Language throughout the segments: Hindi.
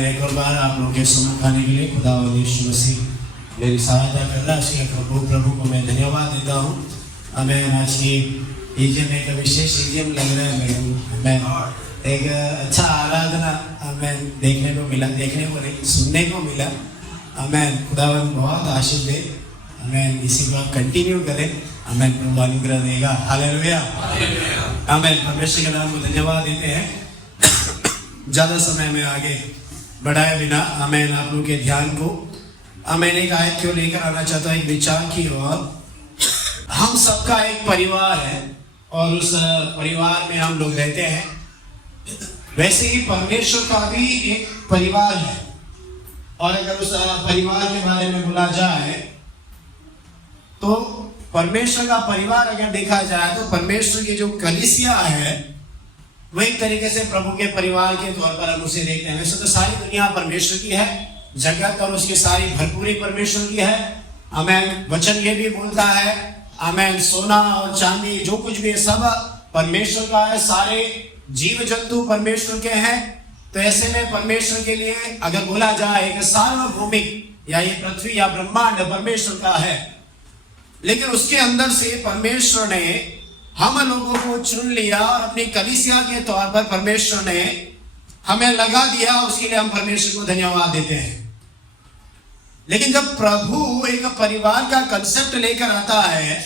आमेन। एक और बार आप लोगों के सम्मुख आने के लिए खुदा और यीशु मसीह मेरी सहायता कर रहा है, इसलिए प्रभु को मैं धन्यवाद देता हूँ। आमेन। आज की ईजीएम एक विशेष ईजीएम लग रहा है मेरे को। आमेन। एक अच्छा आराधना आमेन देखने को मिला, देखने को नहीं सुनने को मिला। आमेन। खुदावन बहुत आशीष दे। आमेन। इसी को आप कंटिन्यू करें। आमेन। प्रभु अनुग्रह देगा। हालेलुया। आमेन। परमेश्वर के नाम को धन्यवाद देते हैं। ज़्यादा समय में आगे बढ़ाए बिना आमेन आप लोगों के ध्यान को आमेन एक आयत क्यों लेकर आना चाहता हूँ, एक विचार की ओर। हम सबका एक परिवार है और उस परिवार में हम लोग रहते हैं। वैसे ही परमेश्वर का भी एक परिवार है और अगर उस परिवार के बारे में बोला जाए तो परमेश्वर का परिवार अगर देखा जाए तो परमेश्वर की जो कलीसिया है वो एक तरीके से प्रभु के परिवार के तौर पर हम उसे देखते हैं। वैसे तो सारी दुनिया परमेश्वर की है, जगत और उसकी सारी भरपूरी परमेश्वर की है। आमेन। वचन ये भी बोलता है आमेन सोना और चांदी जो कुछ भी है सब परमेश्वर का है, सारे जीव जंतु परमेश्वर के हैं। तो ऐसे में परमेश्वर के लिए अगर बोला जाए एक सार्वभौमिक या ये पृथ्वी या ब्रह्मांड परमेश्वर का है, लेकिन उसके अंदर से परमेश्वर ने हम लोगों को चुन लिया और अपनी कलीसिया के तौर पर परमेश्वर ने हमें लगा दिया। उसके लिए हम परमेश्वर को धन्यवाद देते हैं। लेकिन जब प्रभु एक परिवार का कंसेप्ट लेकर आता है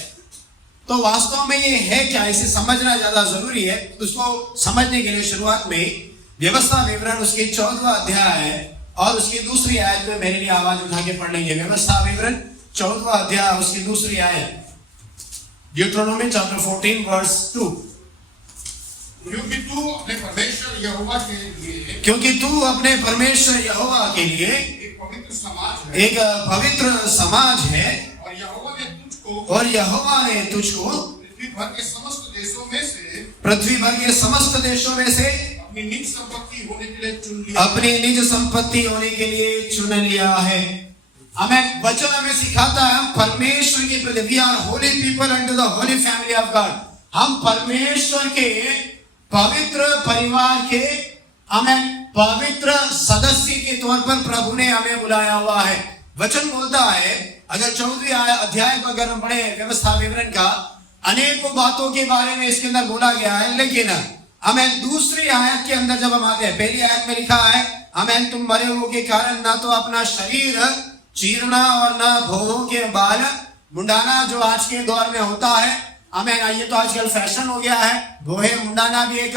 तो वास्तव में ये है क्या, इसे समझना ज्यादा जरूरी है। उसको समझने के लिए शुरुआत में व्यवस्था विवरण उसके 14वां अध्याय और उसकी दूसरी आयत में मेरे लिए आवाज उठा के पढ़ लेंगे। व्यवस्था विवरण 14वां अध्याय उसकी दूसरी आयत, ड्यूटेरोनोमी चैप्टर 14 वर्स 2। क्योंकि तू अपने परमेश्वर यहोवा के लिए एक पवित्र समाज है और यहोवा ने तुझको पृथ्वी भर के समस्त देशों में से अपनी निज संपत्ति होने के लिए चुन लिया है। हमें वचन हमें सिखाता है हम परमेश्वर के प्रति, we are holy people under the holy family of God. हम परमेश्वर के पवित्र परिवार के हमें पवित्र सदस्य के तौर पर प्रभु ने हमें बुलाया हुआ है। वचन बोलता है अगर 14वें अध्याय को अगर हम पढ़े व्यवस्था विवरण का, अनेकों बातों के बारे में इसके अंदर बोला गया है। लेकिन हमें दूसरी आयत के अंदर जब हम आते हैं, पहली आयत में लिखा है हमें तुम मरे हो के कारण ना तो अपना शरीर चीरना और ना भौहों के बाल मुंडाना, जो आज के दौर में होता है। हमें ये तो आजकल फैशन हो गया है, भौहें मुंडाना भी एक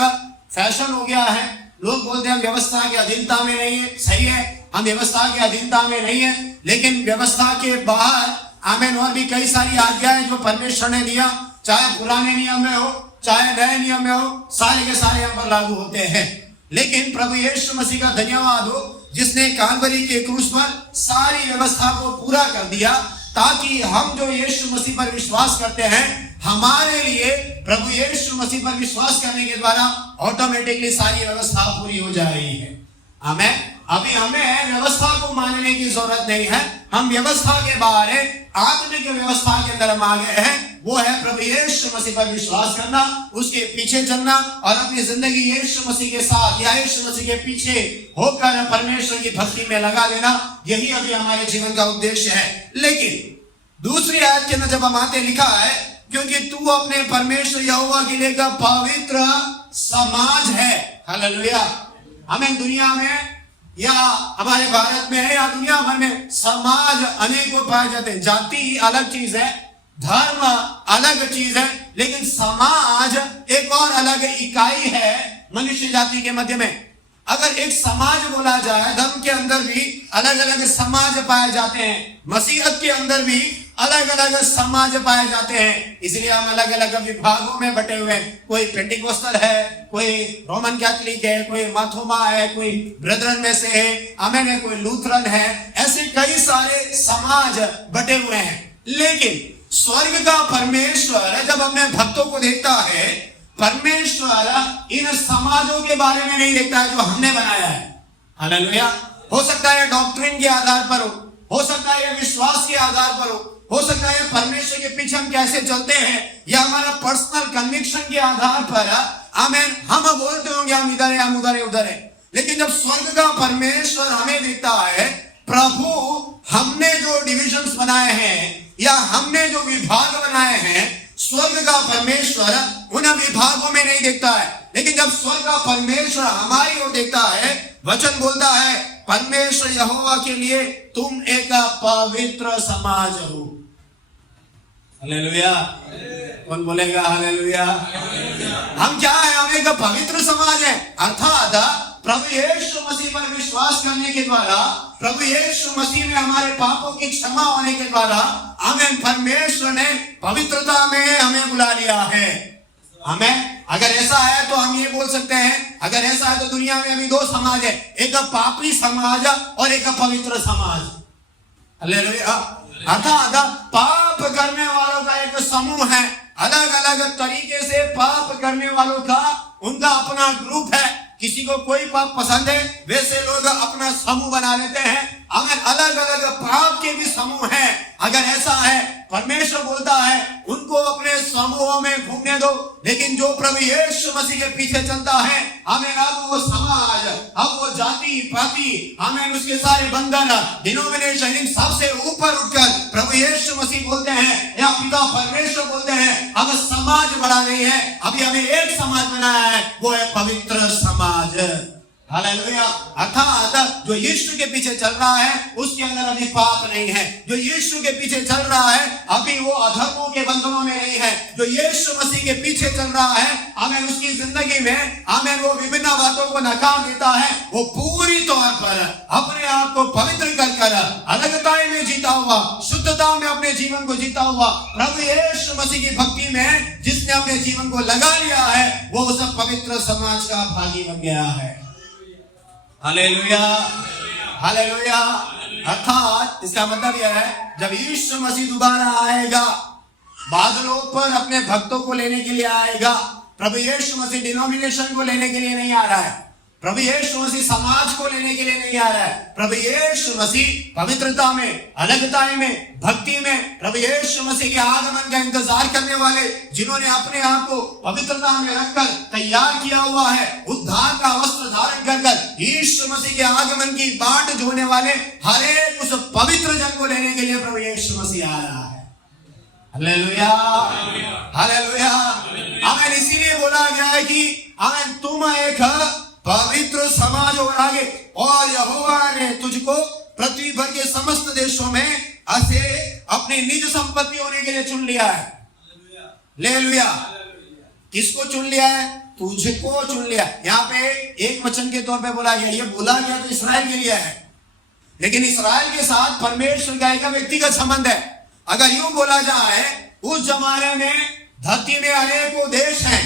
फैशन हो गया है। लोग बोलते हैं हम व्यवस्था की अधीनता में नहीं है। सही है, हम व्यवस्था की अधीनता में नहीं है, लेकिन व्यवस्था के बाहर आमेन और भी कई सारी आज्ञाएं जो परमेश्वर ने दिया, चाहे पुराने नियम में हो चाहे नए नियम में हो, सारे के सारे हम पर लागू होते हैं। लेकिन प्रभु यीशु मसीह का धन्यवाद हो जिसने कालवरी के क्रूस पर सारी व्यवस्था को पूरा कर दिया, ताकि हम जो यीशु मसीह पर विश्वास करते हैं हमारे लिए प्रभु यीशु मसीह पर विश्वास करने के द्वारा ऑटोमेटिकली सारी व्यवस्था पूरी हो जा रही है। आमेन। अभी हमें व्यवस्था को मानने की जरूरत नहीं है। हम व्यवस्था के बारे आत्मिक व्यवस्था के अंदर हम आ गए हैं। वो है प्रभु यीशु मसीह पर विश्वास करना, उसके पीछे चलना और अपनी जिंदगी यीशु मसीह के साथ या यीशु मसीह के पीछे होकर परमेश्वर की भक्ति में लगा देना। यही अभी हमारे जीवन का उद्देश्य है। लेकिन दूसरी आयत के अंदर जब हम आते लिखा है क्योंकि तू अपने परमेश्वर यहोवा के लिए का पवित्र समाज है। हालेलुया। हमें दुनिया में या हमारे भारत में है या दुनिया भर में समाज अनेकों पाए जाते हैं। जाति अलग चीज है, धर्म अलग चीज है, लेकिन समाज एक और अलग इकाई है मनुष्य जाति के मध्य में। अगर एक समाज बोला जाए, धर्म के अंदर भी अलग अलग समाज पाए जाते हैं, मसीहत के अंदर भी अलग अलग समाज पाए जाते हैं। इसलिए हम अलग अलग विभागों में बटे हुए हैं। कोई पेंटिकोस्टल है, कोई रोमन कैथोलिक है, कोई माथोमा है, कोई ब्रदरन में से है, आमेन है, कोई लूथरन है। ऐसे कई सारे समाज बटे हुए हैं। लेकिन स्वर्ग का परमेश्वर जब अपने भक्तों को देखता है, परमेश्वर इन समाजों के बारे में नहीं देखता है जो हमने बनाया है। हालेलुया। हो सकता है डॉक्ट्रिन के आधार पर हो सकता है विश्वास के आधार पर हो सकता है परमेश्वर के पीछे हम कैसे चलते हैं या हमारा पर्सनल कन्विक्शन के आधार पर आमेन हम बोलते होंगे हम इधर है, हम उधर है, उधर है। लेकिन जब स्वर्ग का परमेश्वर हमें देखता है, प्रभु हमने जो डिविजन्स बनाए हैं या हमने जो विभाग बनाए हैं, स्वर्ग का परमेश्वर उन विभागों में नहीं देखता है। लेकिन जब स्वर्ग का परमेश्वर हमारी ओर देखता है, वचन बोलता है परमेश्वर यहोवा के लिए तुम एक पवित्र समाज हो। हालेलुया। कौन बोलेगा हालेलुया? हम क्या है? हम एक पवित्र समाज है। अर्थात प्रभु यीशु मसीह पर विश्वास करने के द्वारा, प्रभु यीशु मसीह में हमारे पापों की क्षमा होने के द्वारा हमें परमेश्वर ने पवित्रता में हमें बुला लिया है। हमें अगर ऐसा है तो हम ये बोल सकते हैं, अगर ऐसा है तो दुनिया में अभी दो समाज है, एक पापी समाज और एक पवित्र समाज। हालेलुया। अर्थात पाप करने वालों का एक समूह है, अलग अलग तरीके से पाप करने वालों का उनका अपना ग्रुप है। किसी को कोई पाप पसंद है, वैसे लोग अपना समूह बना लेते हैं। अगर अलग अलग पाप के भी समूह हैं, अगर ऐसा है, परमेश्वर बोलता है उनको अपने समूहों में घूमने दो। लेकिन जो प्रभु यीशु मसीह के पीछे चलता है, हमें अब वो समाज, अब वो जाति पाति, हमें उसके सारे बंधन, डिनोमिनेशन, इन सबसे ऊपर उठकर प्रभु यीशु मसीह बोलते हैं या पिता परमेश्वर बोलते हैं अब समाज बड़ा नहीं है, अभी हमें एक समाज बनाया है, वो है पवित्र समाज। हालेलुया। अर्थात जो यीशु के पीछे चल रहा है उसके अंदर अभी पाप नहीं है। जो यीशु के पीछे चल रहा है अभी वो अधर्मों के बंधनों में नहीं है। जो यीशु मसीह के पीछे चल रहा है, हमें उसकी जिंदगी में हमें वो विभिन्न बातों को नकार देता है। वो पूरी तौर पर अपने आप को पवित्र कर अलगताई में जीता हुआ, शुद्धता में अपने जीवन को जीता हुआ प्रभु यीशु मसीह की भक्ति में जिसने अपने जीवन को लगा लिया है, वो उस पवित्र समाज का भागी बन गया है। हालेलुया। हालेलुया। अर्थात इसका मतलब यह है जब यीशु मसीह दोबारा आएगा, बादलों पर अपने भक्तों को लेने के लिए आएगा। प्रभु यीशु मसीह डिनोमिनेशन को लेने के लिए नहीं आ रहा है, प्रभु यीशु मसीह समाज को लेने के लिए नहीं आ रहा है। प्रभु यीशु मसीह पवित्रता में, अलगताई में, भक्ति में, प्रभु यीशु मसीह के आगमन का इंतजार करने वाले, जिन्होंने अपने आप को पवित्रता में रखकर तैयार किया हुआ है, उद्धार का वस्त्र धारण कर यीशु मसीह के आगमन की बाट जोड़ने वाले हर एक उस पवित्र जन को लेने के लिए प्रभु यीशु मसीह आ रहा है। हालेलुया। हालेलुया। हमें इसीलिए बोला गया है कि हमें तुम एक पवित्र समाज और आगे, और यहोवा ने तुझको पृथ्वी भर के समस्त देशों में ऐसे अपनी निज संपत्ति होने के लिए चुन लिया है। हालेलुया। किसको चुन लिया है? तुझको चुन लिया। यहाँ पे एक वचन के तौर पे बोला गया, ये बोला गया तो इस्राएल के लिए है, लेकिन इस्राएल के साथ परमेश्वर का एक व्यक्तिगत संबंध है। अगर यूं बोला जाए, उस जमाने में धरती में अनेकों देश हैं,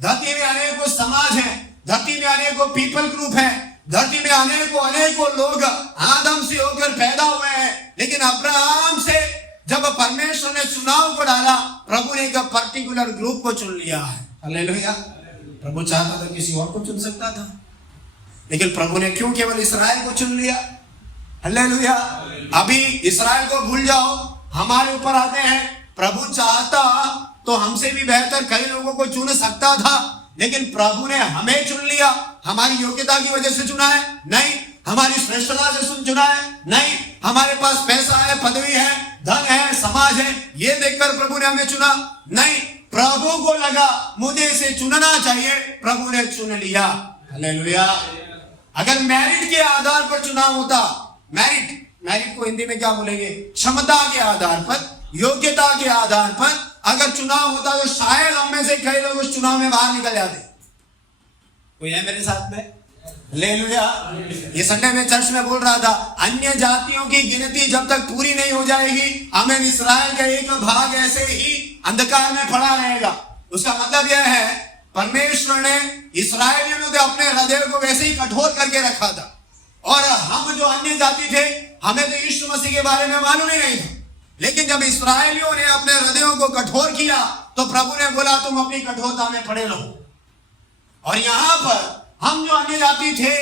धरती में अनेकों समाज हैं, धरती में अनेकों पीपल ग्रुप हैं, धरती में अनेकों लोग आदम से होकर पैदा हुए हैं। लेकिन अब्राहम से जब परमेश्वर ने चुनाव को डाला, प्रभु ने एक पर्टिकुलर ग्रुप को चुन लिया है। हालेलुया। प्रभु चाहता था किसी और को चुन सकता था, लेकिन प्रभु ने क्यों केवल इस्राएल को चुन लिया? हालेलुया। अभी इस्राएल को भूल जाओ, हमारे ऊपर आते हैं। प्रभु चाहता तो हमसे भी बेहतर कई लोगों को चुन सकता था, लेकिन प्रभु ने हमें चुन लिया। हमारी योग्यता की वजह से चुना है? नहीं। हमारी श्रेष्ठता से चुना है? नहीं। हमारे पास पैसा है, पदवी है, धन है, समाज है, ये देखकर प्रभु ने हमें चुना? नहीं। प्रभु को लगा मुझे इसे चुनना चाहिए, प्रभु ने चुन लिया। हालेलुया। अगर मेरिट के आधार पर चुनाव होता, मेरिट को हिंदी में क्या बोलेंगे? क्षमता के आधार पर, योग्यता के आधार पर अगर चुनाव होता तो शायद हम में से कई लोग उस चुनाव में बाहर निकल जाते। कोई है मेरे साथ में? हालेलुया। ये संडे में चर्च में बोल रहा था, अन्य जातियों की गिनती जब तक पूरी नहीं हो जाएगी, हमें इस्राएल का एक भाग ऐसे ही अंधकार में पड़ा रहेगा। उसका मतलब यह है, परमेश्वर ने इस्राएलियों ने अपने हृदय को वैसे ही कठोर करके रखा था, और हम जो अन्य जाति थे, हमें तो यीशु मसीह के बारे में मालूम ही नहीं था। लेकिन जब इस्राएलियों ने अपने हृदयों को कठोर किया, तो प्रभु ने बोला तुम अपनी कठोरता में पड़े रहो। और यहाँ पर हम जो अन्य जाति थे,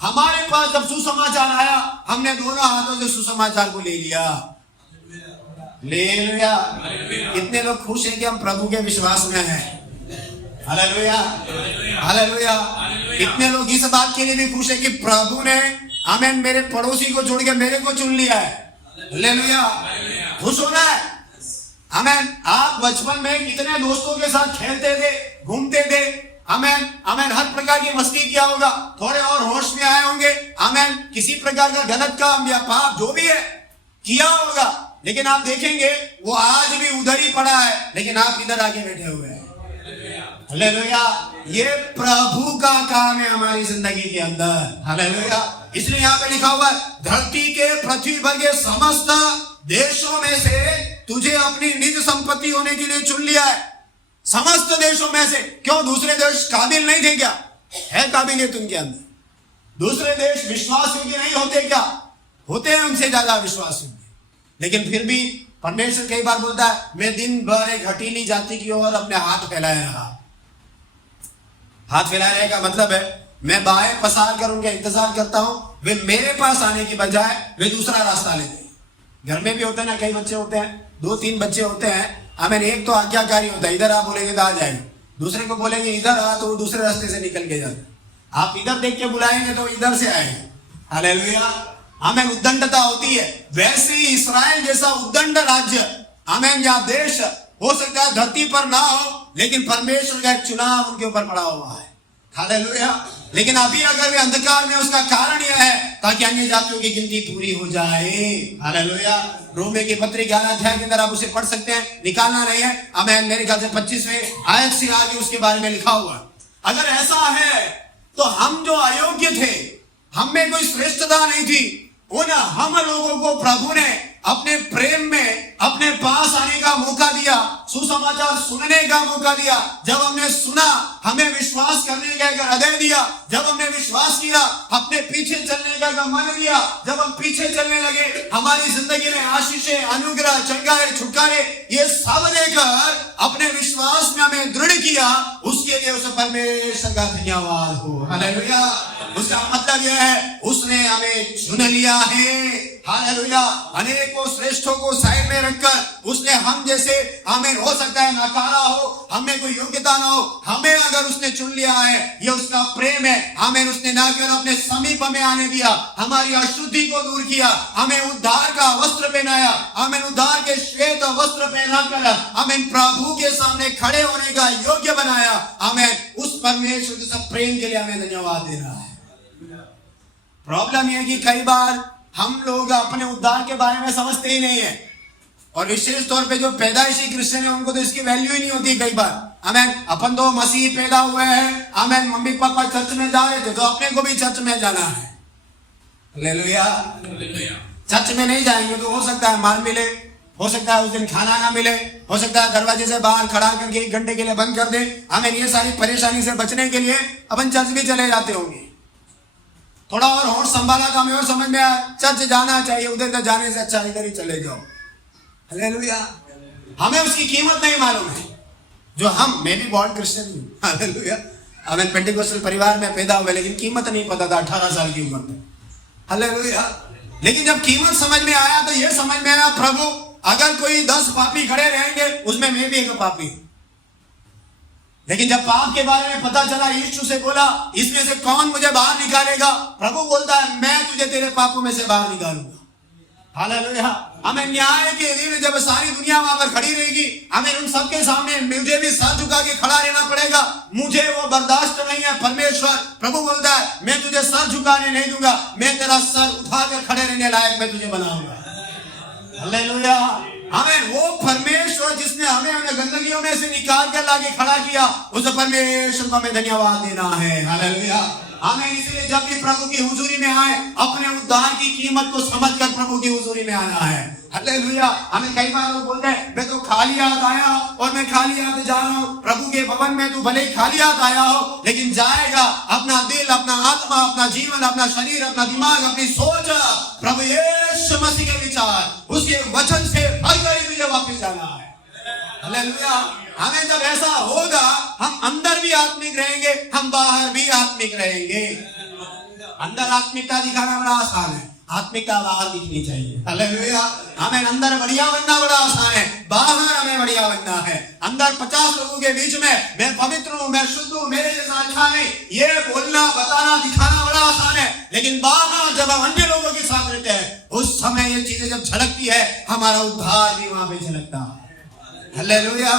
हमारे पास जब सुसमाचार आया, हमने दोनों हाथों से सुसमाचार को ले लिया। हालेलुया। कितने लोग खुश हैं कि हम प्रभु के विश्वास में हैं? हालेलुया। हालेलुया। इतने लोग इस बात के लिए भी खुश है कि प्रभु ने आमेन मेरे पड़ोसी को छोड़ के मेरे को चुन लिया है। हालेलुया, खुश होना है। आमेन। आप बचपन में कितने दोस्तों के साथ खेलते थे, घूमते थे। आमेन आमेन, हर प्रकार की मस्ती किया होगा, थोड़े और होश में आए होंगे। आमेन, किसी प्रकार का गलत काम या पाप जो भी है किया होगा, लेकिन आप देखेंगे वो आज भी उधर ही पड़ा है, लेकिन आप इधर आके बैठे हुए हैं। हालेलुया, ये प्रभु का काम है हमारी जिंदगी के अंदर। हालेलुया, इसलिए यहाँ पे लिखा हुआ है, धरती के पृथ्वी पर के समस्त देशों में से तुझे अपनी निज संपत्ति होने के लिए चुन लिया है। समस्त देशों में से। क्यों? दूसरे देश काबिल नहीं थे क्या? है काबिलियत उनके अंदर। दूसरे देश विश्वास योग्य नहीं होते क्या? होते हैं उनसे ज्यादा विश्वास योग्य, लेकिन फिर भी परमेश्वर कई बार बोलता है, मैं दिन भर एक हठीली जाति की ओर अपने हाथ फैलाए रहा। हाथ फैलाने का मतलब है मैं बाहें पसार कर उनका इंतजार करता हूं, वे मेरे पास आने की बजाय वे दूसरा रास्ता लेते हैं। घर में भी होते हैं ना, कई बच्चे होते हैं, 2-3 बच्चे होते हैं। हमें एक तो आज्ञाकारी होता है, इधर आप बोलेंगे तो आ जाएंगे, दूसरे को बोलेंगे इधर आ तो वो दूसरे रास्ते से निकल के जाते। आप इधर देख के बुलाएंगे तो इधर से आएंगे। हालेलुया, हमें उद्दंडता होती है। वैसे ही इस्राएल जैसा उद्दंड राज्य आमेन या देश हो सकता है धरती पर ना हो, लेकिन परमेश्वर का एक चुनाव उनके ऊपर पड़ा हुआ है। हालेलुया, लेकिन अभी अगर वे अंधकार में, उसका कारण यह है ताकि अन्य जातियों की गिनती पूरी हो जाए। हालेलुया, रोमे की पत्री 11 अध्याय के अंदर आप उसे पढ़ सकते हैं, निकालना नहीं है। आमेन, मेरे ख्याल से 25वें आयत से आगे उसके बारे में लिखा हुआ। अगर ऐसा है तो हम जो अयोग्य थे, हम में कोई श्रेष्ठता नहीं थी, उन हम लोगों को प्रभु ने अपने प्रेम में अपने पास आने का मौका दिया, सुसमाचार सुनने का मौका दिया। जब हमने सुना, हमें विश्वास करने का एक हृदय दिया। जब हमने विश्वास किया, अपने पीछे चलने का मन दिया। जब हम पीछे चलने लगे, हमारी जिंदगी में आशीषें, अनुग्रह, चंगारे, छुटकारे, ये सब लेकर अपने विश्वास में हमें दृढ़ किया। उसके लिए उसे परमेश्वर का धन्यवाद हो। हालेलुया, उसका मतलब यह है उसने हमें चुन लिया है। हालेलुया, अनेकों श्रेष्ठों को साइड में रखकर उसने हम जैसे, हमें हो सकता है नकारा हो, हमें कोई योग्यता ना हो, हमें अगर उसने चुन लिया है, ये उसका प्रेम है। हमें उसने ना केवल अपने समीप में आने दिया, हमारी अशुद्धि को दूर किया, हमें उद्धार का वस्त्र पहनाया, हमें उद्धार के श्वेत वस्त्र पहनाकर हमें प्रभु के सामने खड़े होने का योग्य बनाया। हमें उस परमेश्वर के सब प्रेम के लिए हमें धन्यवाद देना है। प्रॉब्लम यह कि कई बार हम लोग अपने उद्धार के बारे में समझते ही नहीं है, और विशेष तौर पे जो पैदाइशी क्रिश्चियन है उनको तो इसकी वैल्यू ही नहीं होती कई बार। आमेन, अपन तो मसीह पैदा हुए हैं। आमेन, मम्मी पापा चर्च में जा रहे थे तो अपने को भी चर्च में जाना है। हालेलुया, चर्च में नहीं जाएंगे तो हो सकता है मार मिले, हो सकता है उस दिन खाना ना मिले, हो सकता है दरवाजे से बाहर खड़ा करके 1 घंटे के लिए बंद कर दे। हमें ये सारी परेशानी से बचने के लिए अपन चर्च भी चले जाते होंगे। थोड़ा और होश संभाला तो हमें और समझ में आया चर्च जाना चाहिए, उधर तक जाने से अच्छा इधर ही चले जाओ। हालेलुया, हमें उसकी कीमत नहीं मालूम है। जो मैं भी बॉर्न क्रिश्चियन हूँ। हालेलुया, हमें पेंटिकोस्टल परिवार में पैदा हुए, लेकिन कीमत नहीं पता था 18 साल की उम्र में। हालेलुया, लेकिन जब कीमत समझ में आया तो ये समझ में आया, प्रभु अगर कोई 10 पापी खड़े रहेंगे उसमें मैं भी एक पापी। लेकिन जब पाप के बारे में पता चला, यीशु से बोला इसमें से कौन मुझे बाहर निकालेगा? प्रभु बोलता है मैं तुझे तेरे पापों में से बाहर निकालूंगा। हालेलुया, हमें न्याय के दिन जब सारी दुनिया वहां पर खड़ी रहेगी, हमें उन सबके सामने मुझे भी सर झुका के खड़ा रहना पड़ेगा। मुझे वो बर्दाश्त नहीं है। परमेश्वर प्रभु बोलता है मैं तुझे सर झुकाने नहीं दूंगा, मैं तेरा सर उठाकर खड़े रहने लायक मैं तुझे बनाऊंगा। हालेलुया, हमें वो परमेश्वर जिसने हमें उन गंदगियों में से निकाल कर लाके खड़ा किया, उस परमेश्वर को हमें धन्यवाद देना है। हालेलुया, हमें इसलिए जब भी प्रभु की हुजूरी में आए, अपने उद्धार की कीमत को समझकर प्रभु की हुजूरी में आना है। हालेलुया, हमें कई बार लोग बोलते हैं मैं तो खाली हाथ आया और मैं खाली हाथ जा रहा हूँ। प्रभु के भवन में तू भले ही खाली हाथ आया हो, लेकिन जाएगा अपना दिल, अपना आत्मा, अपना जीवन, अपना शरीर, अपना दिमाग, अपनी सोच प्रभु यीशु मसीह के विचार, उसके वचन से भरकर ही तुझे वापस जाना है। हालेलुया, हमें जब ऐसा होगा, हम अंदर भी आत्मिक रहेंगे, हम बाहर भी आत्मिक रहेंगे। अंदर आत्मिकता दिखाना बड़ा आसान है, आत्मिकता बाहर दिखनी चाहिए। हालेलुया। हमें अंदर बढ़िया बनना बड़ा आसान है, बाहर हमें बढ़िया बनना है। अंदर 50 लोगों के बीच में मैं पवित्र हूँ, मैं शुद्ध हूँ, मेरे जैसा अच्छा नहीं, ये बोलना, बताना, दिखाना बड़ा आसान है। लेकिन बाहर जब हम अन्य लोगों के साथ रहते हैं, उस समय ये चीजें जब झलकती है, हमारा उद्धार भी वहां पे झलकता है। Hallelujah,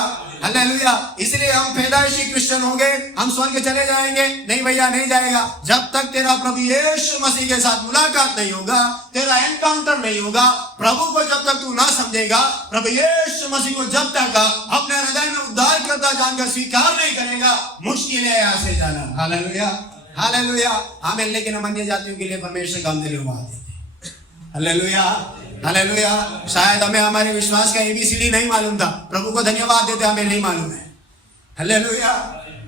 hallelujah. इसलिए हम पैदाइशी क्रिश्चियन होंगे, हम स्वर्ग चले जाएंगे? नहीं भैया, नहीं जाएगा। जब तक तेरा प्रभु यीशु मसीह के साथ मुलाकात नहीं होगा, तेरा एनकाउंटर नहीं होगा, प्रभु को जब तक तू ना समझेगा, प्रभु यीशु मसीह को जब तक अपने हृदय में उद्धार करता जानकर स्वीकार नहीं करेगा, मुश्किल है यहाँ से जाना। Hallelujah, hallelujah. हमें लेकिन हम अन्य जातियों के लिए परमेश्वर का धन्यवाद देते। Hallelujah, hallelujah. शायद हमें हमारे विश्वास का एबीसीडी नहीं मालूम था, प्रभु को धन्यवाद देते हमें नहीं मालूम है। Hallelujah,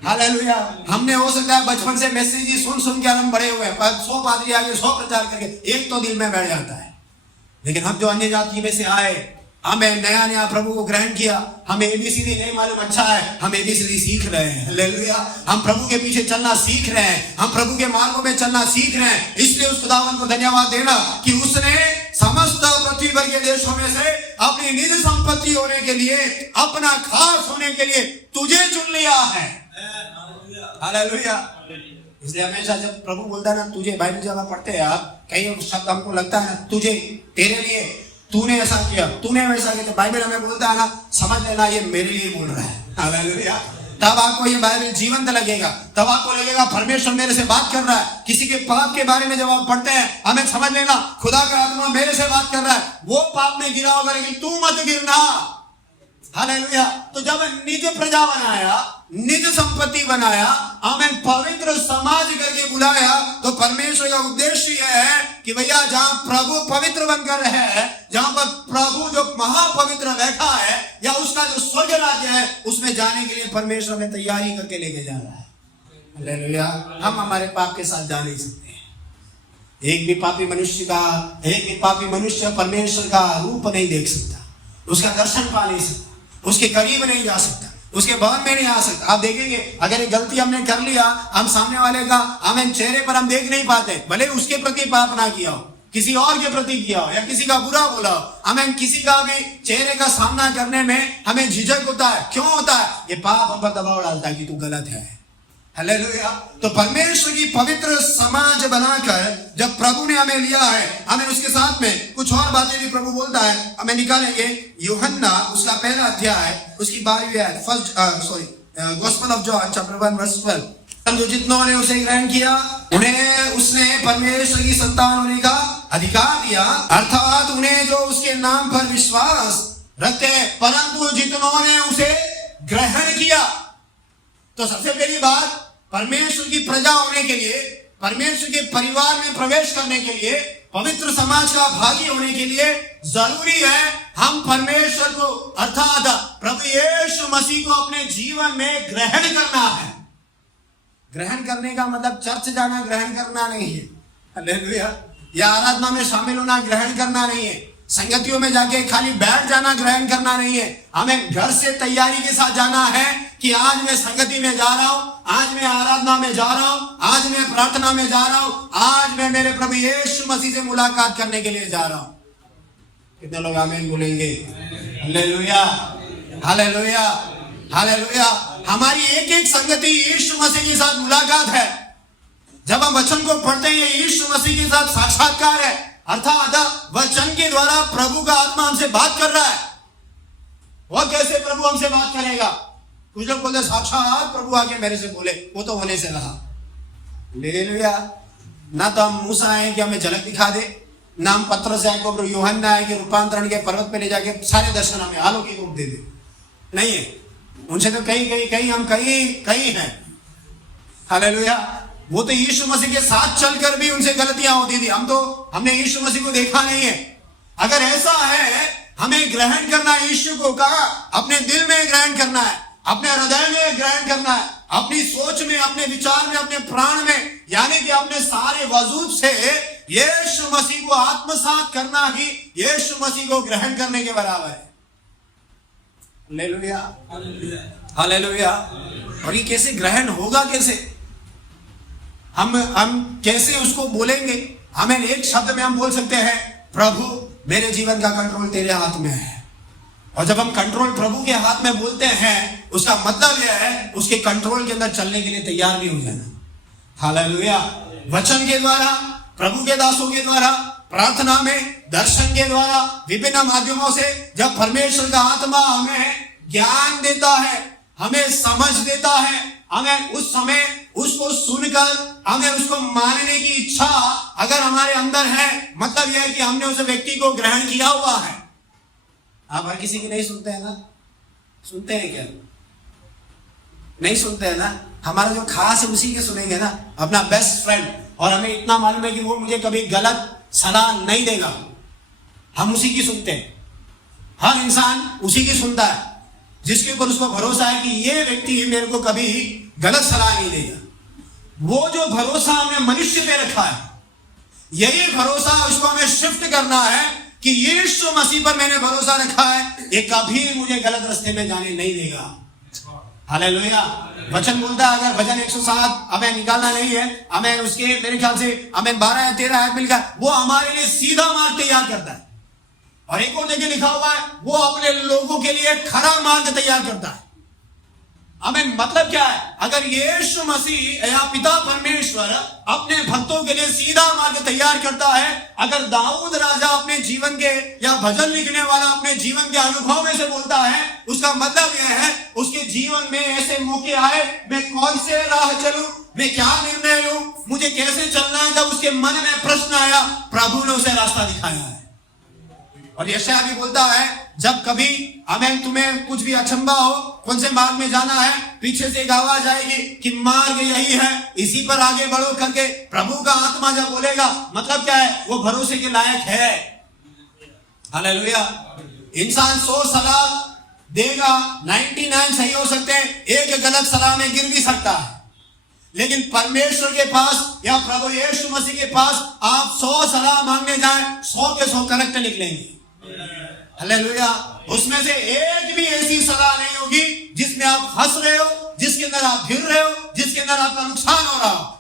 hallelujah. हमने हो सकता है बचपन से मैसेज ही सुन सुन के हम बड़े हुए हैं, 100 पादरी आगे 100 प्रचार करके एक तो दिल में बैठ जाता है। लेकिन हम जो अन्य जाति में से आए, हमें नया नया प्रभु को ग्रहण किया, हमें एबीसीडी नहीं मालूम, अच्छा है हम एबीसीडी सीख रहे हैं। हालेलुया। हम प्रभु के पीछे चलना सीख रहे हैं, हम प्रभु के मार्गों में चलना सीख रहे हैं। इसलिए उस खुदावन को धन्यवाद देना कि उसने समस्त पृथ्वी भर के देशों में से अपनी निज संपत्ति होने के लिए, अपना खास होने के लिए तुझे चुन लिया है। हालेलुया। इसलिए हमेशा जब प्रभु बोलता है ना तुझे, बाइबल जब आप पढ़ते हैं आप, कई शब्द हमको लगता है तुझे, तेरे लिए, तूने ऐसा किया, तूने वैसा किया, तो बाइबल हमें बोलता है ना, समझ लेना ये मेरे लिए बोल रहा है। हालेलुया। तब आपको ये बाइबल जीवंत लगेगा, तब आपको लगेगा परमेश्वर मेरे से बात कर रहा है। किसी के पाप के बारे में जब आप पढ़ते हैं, हमें समझ लेना खुदा का आत्मा मेरे से बात कर रहा है। वो पाप में गिरा होगा लेकिन तू मत गिरना। हालेलुया। तो जब निज प्रजा बनाया, निज संपत्ति बनाया, हमें पवित्र समाज करके बुलाया, तो परमेश्वर का उद्देश्य यह है कि भैया जहां प्रभु पवित्र बनकर है, जहां पर प्रभु जो महापवित्र बैठा है, या उसका जो स्वर्ग राज्य है, उसमें जाने के लिए परमेश्वर ने तैयारी करके लेके जा रहा है। हालेलुया। हम हमारे पाप के साथ जा नहीं सकते। एक भी पापी मनुष्य परमेश्वर का रूप नहीं देख सकता, उसका दर्शन पा नहीं सकता, उसके करीब नहीं जा सकता, उसके भवन में नहीं आ सकता। आप देखेंगे अगर एक गलती हमने कर लिया, हम सामने वाले का हमें चेहरे पर हम देख नहीं पाते, भले उसके प्रति पाप ना किया हो, किसी और के प्रति किया हो, या किसी का बुरा बोला हो, हमें किसी का भी चेहरे का सामना करने में हमें झिझक होता है। क्यों होता है? ये पाप हम पर दबाव डालता है कि तू गलत है। हालेलुया। तो परमेश्वर की पवित्र समाज बनाकर जब प्रभु ने हमें लिया है, हमें उसके साथ में कुछ और बातें भी प्रभु बोलता है। हमें निकालेंगे यूहन्ना उसका पहला अध्याय, उसकी 12वीं आयत, gospel of John chapter 1 verse 12। जो जितनों ने उसे ग्रहण किया, उन्हें उसने परमेश्वर की संतान होने का अधिकार दिया, अर्थात उन्हें जो उसके नाम पर विश्वास रखते हैं। परंतु जितनों ने उसे ग्रहण किया, तो सबसे पहली बात, परमेश्वर की प्रजा होने के लिए, परमेश्वर के परिवार में प्रवेश करने के लिए, पवित्र समाज का भागी होने के लिए जरूरी है हम परमेश्वर को, अर्थात प्रभु यीशु मसीह को अपने जीवन में ग्रहण करना है। ग्रहण करने का मतलब चर्च जाना ग्रहण करना नहीं है। हालेलुया। या आराधना में शामिल होना ग्रहण करना नहीं है, संगतियों में जाके खाली बैठ जाना ग्रहण करना नहीं है। हमें घर से तैयारी के साथ जाना है कि आज मैं संगति में जा रहा हूं, आज मैं आराधना में जा रहा हूं, आज मैं प्रार्थना में जा रहा हूं, आज मैं मेरे प्रभु यीशु मसीह से मुलाकात करने के लिए जा रहा हूं। कितने लोग आमीन बोलेंगे? Hallelujah, hallelujah, hallelujah. हमारी एक एक संगति यीशु मसीह के साथ मुलाकात है। जब हम वचन को पढ़ते हैं, यीशु मसीह के साथ साक्षात्कार है, अर्थात वचन के द्वारा प्रभु का आत्मा हमसे बात कर रहा है। वो कैसे प्रभु हमसे बात करेगा? कुछ लोग बोलते साक्षात प्रभु आके मेरे से बोले, वो तो होने से रहा। हालेलुया। ना तो हम मूसा आए कि हमें झलक दिखा दे, ना हम पत्रस आए को यूहन्ना आए कि रूपांतरण के पर्वत पे ले जाके सारे दर्शन हमें अलौकिक रूप दे दे। नहीं है, उनसे तो कई हैं। हालेलुया। वो तो यीशु मसीह के साथ चलकर भी उनसे गलतियां होती थी। हमने यीशु मसीह को देखा नहीं है। अगर ऐसा है, हमें ग्रहण करना है यीशु को, कहा अपने दिल में ग्रहण करना है, अपने हृदय में ग्रहण करना है, अपनी सोच में, अपने विचार में, अपने प्राण में, यानी कि अपने सारे वजूद से यीशु मसीह को आत्मसात करना ही यीशु मसीह को ग्रहण करने के बराबर है। Hallelujah, hallelujah. और ये कैसे ग्रहण होगा? कैसे हम कैसे उसको बोलेंगे? हमें एक शब्द में हम बोल सकते हैं, प्रभु मेरे जीवन का कंट्रोल तेरे हाथ में है। और जब हम कंट्रोल प्रभु के हाथ में बोलते हैं, उसका मतलब यह है उसके कंट्रोल के अंदर चलने के लिए तैयार भी हो जाना। हालेलुया। वचन के द्वारा, प्रभु के दासों के द्वारा, प्रार्थना में, दर्शन के द्वारा, विभिन्न माध्यमों से जब परमेश्वर का आत्मा हमें ज्ञान देता है, हमें समझ देता है, हमें उस समय उसको सुनकर हमें उसको मानने की इच्छा अगर हमारे अंदर है, मतलब यह है कि हमने उस व्यक्ति को ग्रहण किया हुआ है। आप हर किसी की नहीं सुनते हैं ना? सुनते हैं क्या? नहीं सुनते हैं ना? हमारा जो खास है उसी के सुनेंगे ना, अपना बेस्ट फ्रेंड। और हमें इतना मालूम है कि वो मुझे कभी गलत सलाह नहीं देगा, हम उसी की सुनते हैं। हर इंसान उसी की सुनता है जिसके ऊपर उसको भरोसा है कि ये व्यक्ति मेरे को कभी गलत सलाह नहीं देगा। वो जो भरोसा हमने मनुष्य पे रखा है, यही भरोसा उसको हमें शिफ्ट करना है कि यीशु मसीह पर मैंने भरोसा रखा है, ये कभी मुझे गलत रास्ते में जाने नहीं देगा। हालेलुया। वचन बोलता है, अगर भजन 107 हमें निकालना नहीं है, हमें उसके मेरे ख्याल से हमें 12 या 13 आयत मिलकर वो हमारे लिए सीधा मार्ग तैयार करता है। और एक और जगह लिखा हुआ है, वो अपने लोगों के लिए खरा मार्ग तैयार करता है। हमें मतलब क्या है? अगर यीशु मसीह या पिता परमेश्वर अपने भक्तों के लिए सीधा मार्ग तैयार करता है, अगर दाऊद राजा अपने जीवन के या भजन लिखने वाला अपने जीवन के अनुभव में से बोलता है, उसका मतलब यह है उसके जीवन में ऐसे मौके आए, मैं कौन से राह चलूं, मैं क्या निर्णय लूं, मुझे कैसे चलना है। जब उसके मन में प्रश्न आया, प्रभु ने उसे रास्ता दिखाया है। और यशायाह भी बोलता है, जब कभी हमें तुम्हें कुछ भी अचंभा हो, कौन से मार्ग में जाना है, पीछे से एक आवाज आएगी कि मार्ग यही है, इसी पर आगे बढ़ो करके प्रभु का आत्मा जब बोलेगा, मतलब क्या है? वो भरोसे के लायक है। हालेलुया। इंसान 100 सलाह देगा, 99 सही हो सकते हैं, एक गलत सलाह में गिर भी सकता है। लेकिन परमेश्वर के पास या प्रभु यीशु मसीह के पास आप 100 सलाह मांगने जाएं, 100 के 100 करेक्ट निकलेंगे। हालेलुया। उसमें से एक भी ऐसी सलाह नहीं होगी जिसमें आप हंस रहे हो, जिसके अंदर आप गिर रहे हो, जिसके अंदर आपका नुकसान हो रहा हो।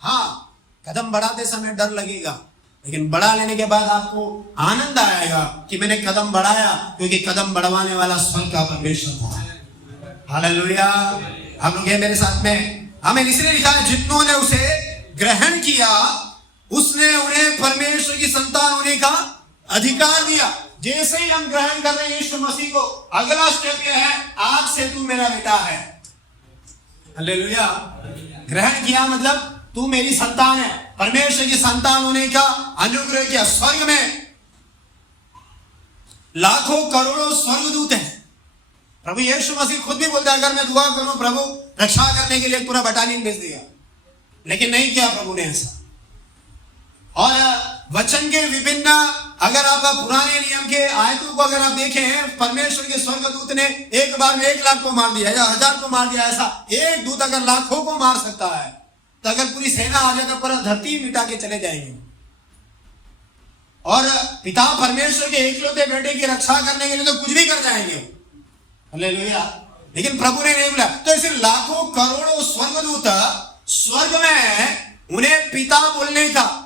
हाँ, कदम बढ़ाते समय डर लगेगा, लेकिन बढ़ा लेने के बाद आपको आनंद आएगा कि मैंने कदम बढ़ाया, क्योंकि कदम बढ़वाने वाला स्वर्ग का परमेश्वर था। हालेलुया। आप लोग हैं मेरे साथ में? हमें इसलिए लिखा है, जितनों ने उसे ग्रहण किया उसने उन्हें परमेश्वर की संतान होने का अधिकार दिया। जैसे ही हम ग्रहण कर रहे हैं यीशु मसीह को, अगला स्टेप यह है, आज से तू मेरा बेटा है। हालेलुया। ग्रहण किया मतलब तू मेरी संतान है, परमेश्वर की संतान होने का अनुग्रह किया। स्वर्ग में लाखों करोड़ों स्वर्गदूत हैं। प्रभु यीशु मसीह खुद भी बोलता है, अगर मैं दुआ करूं प्रभु रक्षा करने के लिए पूरा बटालियन भेज देगा, लेकिन नहीं किया प्रभु ने ऐसा। और वचन के विभिन्न, अगर आप पुराने नियम के आयतों को अगर आप देखें, परमेश्वर के स्वर्गदूत ने एक बार में 1 लाख को मार दिया या 1000 को मार दिया। ऐसा एक दूत अगर लाखों को मार सकता है, तो अगर पूरी सेना आ जाए तो पूरा धरती मिटा के चले जाएंगे। और पिता परमेश्वर के एकलौते बेटे की रक्षा करने के लिए तो कुछ भी कर जाएंगे। हालेलुया। लेकिन प्रभु ने नहीं बोला। तो ऐसे लाखों करोड़ों स्वर्गदूत स्वर्ग में उन्हें पिता बोलने का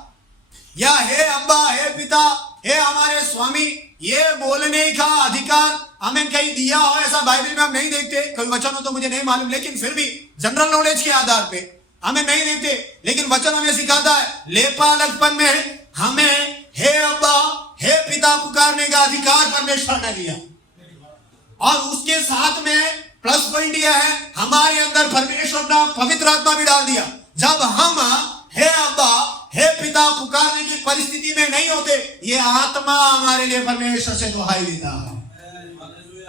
या हे अब्बा, हे पिता, हे हमारे स्वामी, ये बोलने का अधिकार हमें कहीं दिया हो, ऐसा बाइबल में हम नहीं देखते। कोई वचन हो तो मुझे नहीं मालूम, लेकिन फिर भी जनरल नॉलेज के आधार पे हमें नहीं देखते। लेकिन वचन हमें सिखाता है, लेपालकपन में हमें हे अब्बा, हे पिता पुकारने का अधिकार परमेश्वर ने दिया। और उसके साथ में प्लस पॉइंट यह है, हमारे अंदर परमेश्वर का पवित्र आत्मा भी डाल दिया। जब हम हे अब्बा, हे पिता पुकारने की परिस्थिति में नहीं होते, ये आत्मा हमारे लिए परमेश्वर से दुहाई देता है।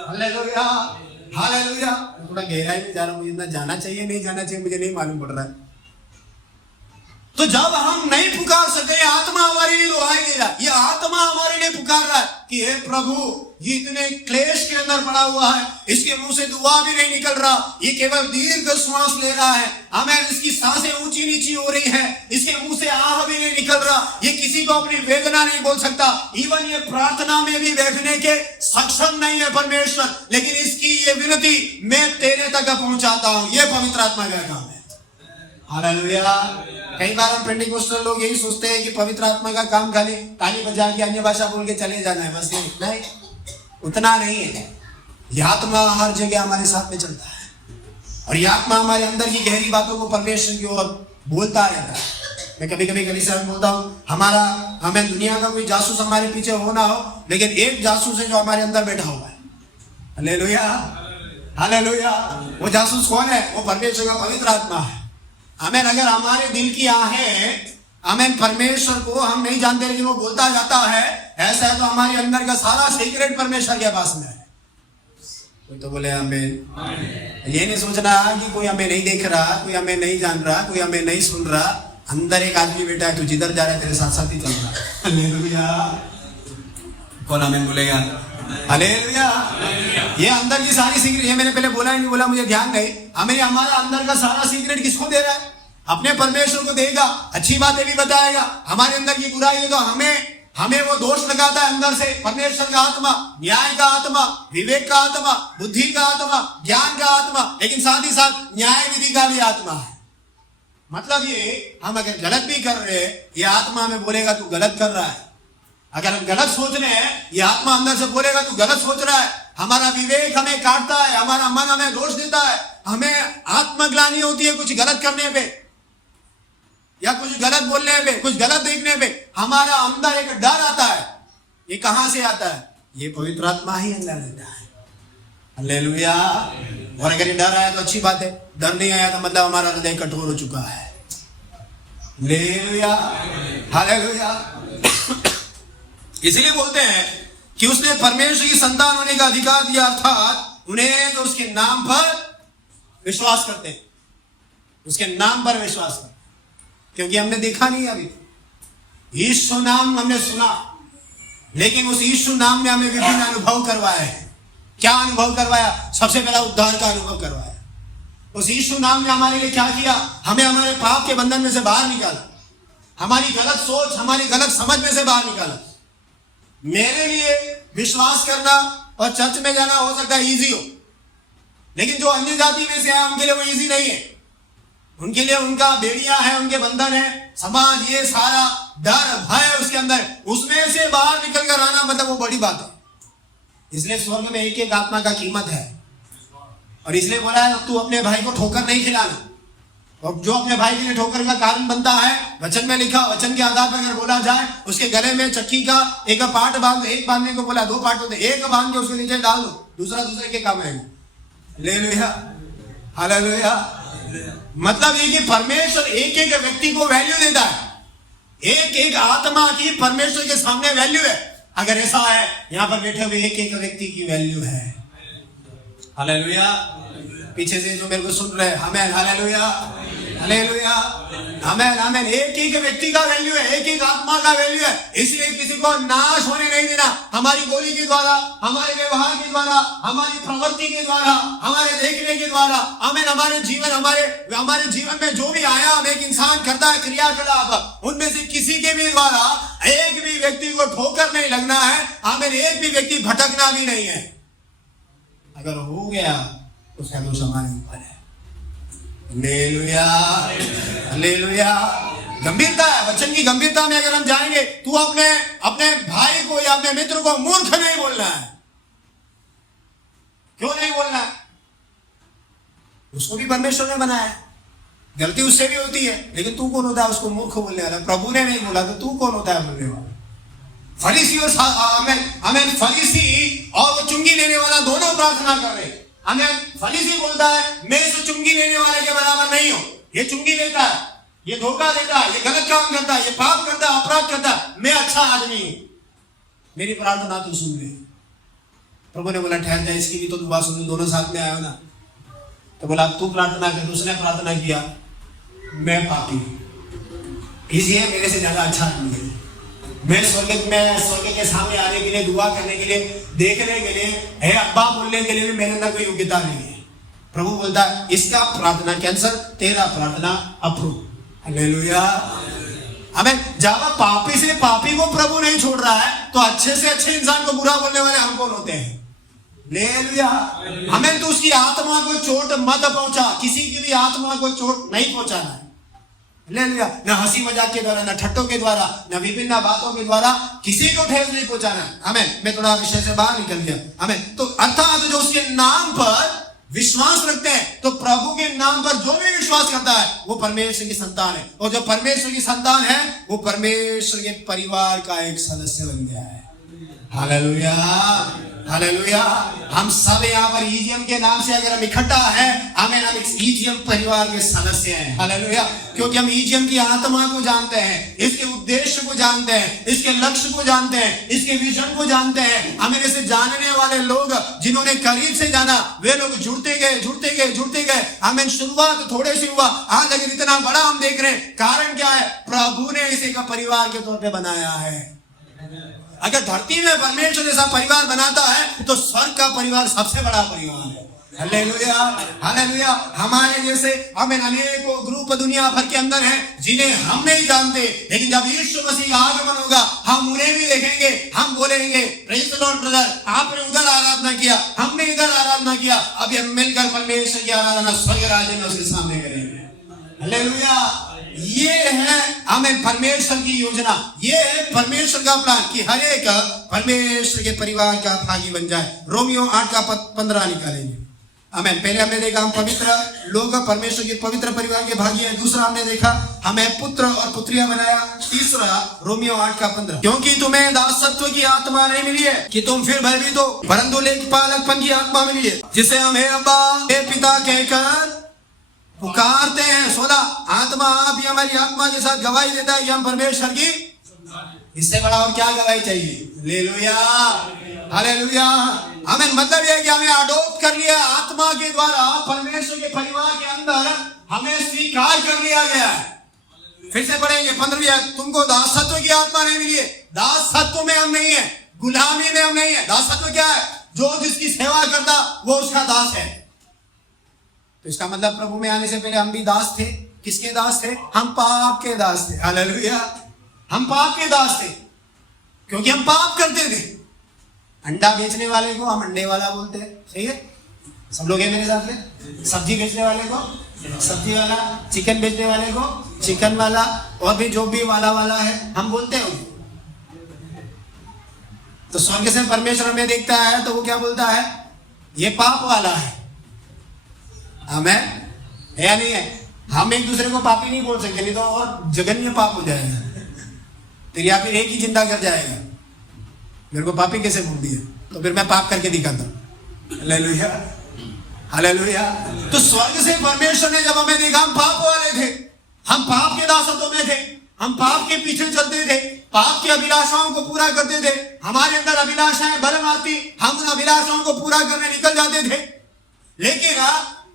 Hallelujah, hallelujah. थोड़ा गहराई में जा रहा हूं, मुझे इतना जाना चाहिए नहीं जाना चाहिए मुझे नहीं मालूम पड़ रहा है। तो जब हम नहीं पुकार सके, आत्मा हमारे लिए दुहाई दे रहा है। ये आत्मा हमारे लिए पुकार रहा है कि हे प्रभु, ये इतने क्लेश के अंदर पड़ा हुआ है, इसके मुंह से दुआ भी नहीं निकल रहा, ये केवल दीर्घ श्वास ले रहा है, हमें इसकी सांसें ऊंची नीची हो रही है, इसके मुंह से आह भी नहीं निकल रहा, ये किसी को अपनी वेदना नहीं बोल सकता, इवन ये प्रार्थना में भी बैठने के सक्षम नहीं है परमेश्वर, लेकिन इसकी ये विनती मैं तेरे तक पहुंचाता हूं। ये पवित्र आत्मा का काम है। हालेलुया। कई बार हम पेंटिकोस्टल लोग यही सोचते हैं कि पवित्र आत्मा का काम खाली ताली बजा के अन्य भाषा बोल के चले जाना है, बस नहीं, उतना नहीं है। यह आत्मा हर जगह हमारे साथ में चलता है और यह आत्मा हमारे अंदर की गहरी बातों को परमेश्वर की ओर बोलता रहता है। मैं कभी कभी कलीसिया में बोलता हूँ, हमें दुनिया का कोई जासूस हमारे पीछे हो ना हो, लेकिन एक जासूस है जो हमारे अंदर बैठा हुआ है। Hallelujah, hallelujah. वो जासूस कौन है? वो परमेश्वर का पवित्र आत्मा है। आमीन। अगर हमारे दिल की आहें, आमीन, परमेश्वर को हम नहीं जानते लेकिन वो बोलता जाता है, ऐसा है तो हमारे अंदर का सारा सीक्रेट परमेश्वर के पास में है। तो बोले आमीन। ये नहीं सोचना कि कोई हमें नहीं देख रहा, कोई हमें नहीं जान रहा, कोई हमें नहीं सुन रहा। अंदर एक आदमी बैठा है, तू जिधर जा रहा है तेरे साथ साथ ही चल रहा है। हालेलुया। कौन आमीन बोलेगा? हालेलुया। ये अंदर की सारी सीक्रेट, ये मैंने पहले बोला ही नहीं बोला, मुझे ध्यान नहीं। हमारा अंदर का सारा सीक्रेट किसको दे रहा है? अपने परमेश्वर को देगा। अच्छी बातें भी बताएगा, हमारे अंदर की बुराई है तो हमें वो दोष लगाता है अंदर से। परमेश्वर का आत्मा, न्याय का आत्मा, विवेक का आत्मा, बुद्धि का आत्मा, ज्ञान का आत्मा, लेकिन साथ ही साथ न्याय विधि का भी आत्मा है। मतलब ये, हम अगर गलत भी कर रहे हैं, ये आत्मा हमें बोलेगा तू गलत कर रहा है। अगर हम गलत सोच रहे हैं, ये आत्मा अंदर से बोलेगा तू गलत सोच रहा है। हमारा विवेक हमें काटता है, हमारा मन हमें दोष देता है, हमें आत्मग्लानि होती है कुछ गलत करने पे या कुछ गलत बोलने पे, कुछ गलत देखने पे। हमारा अंदर एक डर आता है। ये कहां से आता है? ये पवित्र आत्मा ही अंदर रहता है। हालेलुया। और अगर ये डर आया तो अच्छी बात है, डर नहीं आया तो मतलब हमारा हृदय कठोर हो चुका है। Hallelujah, hallelujah. इसलिए बोलते हैं कि उसने परमेश्वर की संतान होने का अधिकार दिया, अर्थात उन्हें तो उसके नाम पर विश्वास करते हैं, उसके नाम पर विश्वास करते। क्योंकि हमने देखा नहीं अभी, यीशु नाम हमने सुना, लेकिन उस यीशु नाम में हमें विभिन्न अनुभव करवाया है। क्या अनुभव करवाया? सबसे पहला उद्धार का अनुभव करवाया। उस यीशु नाम ने हमारे लिए क्या किया? हमें हमारे पाप के बंधन में से बाहर निकाला, हमारी गलत सोच, हमारी गलत समझ में से बाहर निकाला। मेरे लिए विश्वास करना और चर्च में जाना हो सकता है इजी हो, लेकिन जो अन्य जाति में से है उनके लिए वो इजी नहीं है। उनके लिए उनका बेड़ियां है, उनके बंधन है, समाज, ये सारा डर भय उसके अंदर, उसमें से बाहर निकल कर आना मतलब वो बड़ी बात है। इसलिए स्वर्ग में एक एक आत्मा का कीमत है। और इसलिए बोला है तू अपने भाई को ठोकर नहीं खिलाना। और जो अपने भाई के लिए ठोकर का कारण बनता है, वचन में लिखा, वचन के आधार पर अगर बोला जाए, उसके गले में चक्की का एक पार्ट बांध, एक बांधने को बोला, दो पार्ट होते, एक बांध के उसके नीचे डाल दो, दूसरा दूसरे के काम आएगा। Hallelujah, hallelujah. मतलब ये कि परमेश्वर एक एक व्यक्ति को वैल्यू देता है। एक एक आत्मा की परमेश्वर के सामने वैल्यू है। अगर ऐसा है, यहां पर बैठे हुए एक एक व्यक्ति की वैल्यू है। हालेलुया। पीछे से जो मेरे को सुन रहे हैं, आमीन, हालेलुया, हालेलुया, आमीन, आमीन। एक एक व्यक्ति का वैल्यू है, एक एक आत्मा का वैल्यू है। इसलिए किसी को नाश होने नहीं देना। हमारी बोली के द्वारा, हमारे व्यवहार के द्वारा, हमारी प्रवृत्ति के द्वारा, हमारे देखने के द्वारा, आमीन, हमारे जीवन में जो भी आया, हम एक इंसान करता है क्रियाकलाप, उनमें से किसी के भी द्वारा एक भी व्यक्ति को ठोकर नहीं लगना है। आमीन। एक भी व्यक्ति भटकना भी नहीं है। अगर हो गया तो उसका दोष हमारे ऊपर है। Hallelujah, hallelujah. गंभीरता है, वचन की गंभीरता में अगर हम जाएंगे, तू अपने भाई को या अपने मित्र को मूर्ख नहीं बोलना है। क्यों नहीं बोलना है? उसको भी परमेश्वर ने बनाया है, गलती उससे भी होती है, लेकिन तू कौन होता है उसको मूर्ख बोलने वाला? प्रभु ने नहीं बोला तो तू कौन होता है बोलने वाला? फरीसी और हमें फरीसी और वो चुंगी लेने वाला दोनों प्रार्थना कर रहे। हमें फरीसी बोलता है मैं इस चुंगी लेने वाले के बराबर नहीं हूं। ये चुंगी लेता है, ये धोखा देता है, ये गलत काम करता है, ये पाप करता है, अपराध करता है, मैं अच्छा आदमी हूं, मेरी प्रार्थना तू सुन ले। प्रभु ने बोला ठहर जा, इसकी भी तो दुआ सुन, दोनों साथ में आए हो ना। तो बोला तू प्रार्थना कर। उसने प्रार्थना किया, मैं पापी हूं, इसलिए मेरे से ज्यादा अच्छा आदमी है। मैं स्वर्ग के सामने आने के लिए, दुआ करने के लिए, देखने के लिए, हे अब्बा बोलने के लिए भी मेरे अंदर कोई योग्यता नहीं है। प्रभु बोलता है इसका प्रार्थना कैंसर, तेरा प्रार्थना अप्रूव। हालेलुया, हमें जब पापी से पापी को प्रभु नहीं छोड़ रहा है, तो अच्छे से अच्छे इंसान को बुरा बोलने वाले हम कौन होते हैं? हालेलुया। हमें तो उसकी आत्मा को चोट मत पहुंचा, किसी की भी आत्मा को चोट नहीं पहुंचाना है। हालेलुया। न हंसी मजाक के द्वारा, न ठट्टों के द्वारा, न विभिन्न बातों के द्वारा किसी को ठेस नहीं पहुंचाना। आमीन। मैं थोड़ा विषय से बाहर निकल गया। आमीन। तो अर्थात जो उसके नाम पर विश्वास रखते हैं, तो प्रभु के नाम पर जो भी विश्वास करता है वो परमेश्वर की संतान है, और जो परमेश्वर की संतान है वो परमेश्वर के परिवार का एक सदस्य बन गया है। Hallelujah, hallelujah. हम सब यहाँ पर ईजीएम के नाम से अगर हम इकट्ठा है, हमें हम इस ईजीएम परिवार के सदस्य हैं। हालेलुया। क्योंकि हम ईजीएम की आत्मा को जानते हैं, इसके उद्देश्य को जानते हैं, इसके लक्ष्य को जानते हैं, इसके विजन को जानते हैं। हमें इसे जानने वाले लोग जिन्होंने करीब से जाना, वे लोग जुड़ते गए, जुड़ते गए, जुड़ते गए। हमें शुरुआत थोड़े से हुआ, आज लेकिन इतना बड़ा हम देख रहे हैं। कारण क्या है? प्रभु ने इसे एक परिवार के तौर पे बनाया है। अगर धरती में परमेश्वर जैसा परिवार बनाता है तो स्वर्ग का परिवार सबसे बड़ा परिवार है। Hallelujah, hallelujah. हमारे जैसे हमें अनेकों ग्रुप दुनिया भर के अंदर हैं जिन्हें हम नहीं जानते, लेकिन जब यीशु मसीह का आगमन होगा हम उन्हें भी देखेंगे, हम बोलेंगे प्रेज़ द लॉर्ड ब्रदर, आपने उधर आराधना किया, हमने इधर आराधना किया, अभी हम मिलकर परमेश्वर की आराधना स्वर्ग राज्य में उसके सामने करेंगे। हालेलुया। ये है हमें परमेश्वर की योजना, ये है परमेश्वर का प्लान कि हर एक परमेश्वर के परिवार का भागी बन जाए। रोमियो 8 का 15 निकालेंगे। आमीन। पहले हमने देखा हम पवित्र लोग परमेश्वर के पवित्र परिवार के भागी हैं। दूसरा हमने देखा हमें पुत्र और पुत्रियां बनाया। तीसरा रोमियो 8 का 15, क्योंकि तुम्हें दासत्व की आत्मा नहीं मिली है कि तुम फिर भयभीत हो, परंतु लेखपालकपन की आत्मा मिली है, जिसे हम हे अब्बा हे पिता कहकर पुकारते हैं। 16 आत्मा भी हमारी आत्मा के साथ गवाही देता है कि हम परमेश्वर की, इससे बड़ा और क्या गवाही चाहिए? Hallelujah, hallelujah. हमें मतलब यह है कि हमें अडॉप्ट कर लिया आत्मा के द्वारा, परमेश्वर के परिवार के अंदर हमें स्वीकार कर लिया गया है। फिर से पढ़ेंगे 15, तुमको दासत्व की आत्मा नहीं मिली है। दासत्व में हम नहीं है, गुलामी में हम नहीं है। दासत्व क्या है? जो जिसकी सेवा करता वो उसका दास है। तो इसका मतलब प्रभु में आने से पहले हम भी दास थे। किसके दास थे? हम पाप के दास थे। हालेलुया। हम पाप के दास थे क्योंकि हम पाप करते थे। अंडा बेचने वाले को हम अंडे वाला बोलते हैं, सही है? सब लोग हैं मेरे साथ में? सब्जी बेचने वाले को सब्जी वाला, चिकन बेचने वाले को चिकन वाला, और भी जो भी वाला है हम बोलते हैं। तो स्वर्ग से परमेश्वर हमें देखता है तो वो क्या बोलता है? ये पाप वाला है। हमें है या नहीं है? हम एक दूसरे को पापी नहीं बोल सकते, नहीं तो और जघन्य पाप हो जाएगा, तो या फिर एक ही जिंदा कर जाएगा। मेरे को पापी कैसे बोल दिया? तो फिर मैं पाप करके दिखाता हूं। Hallelujah, hallelujah. तो स्वर्ग से परमेश्वर ने जब हमें देखा, हम पाप वाले थे, हम पाप के दासत्व में थे, हम पाप के पीछे चलते थे, पाप की अभिलाषाओं को पूरा करते थे। हमारे अंदर अभिलाषाएं बलन आती, हम उन अभिलाषाओं को पूरा करने निकल जाते थे। लेकिन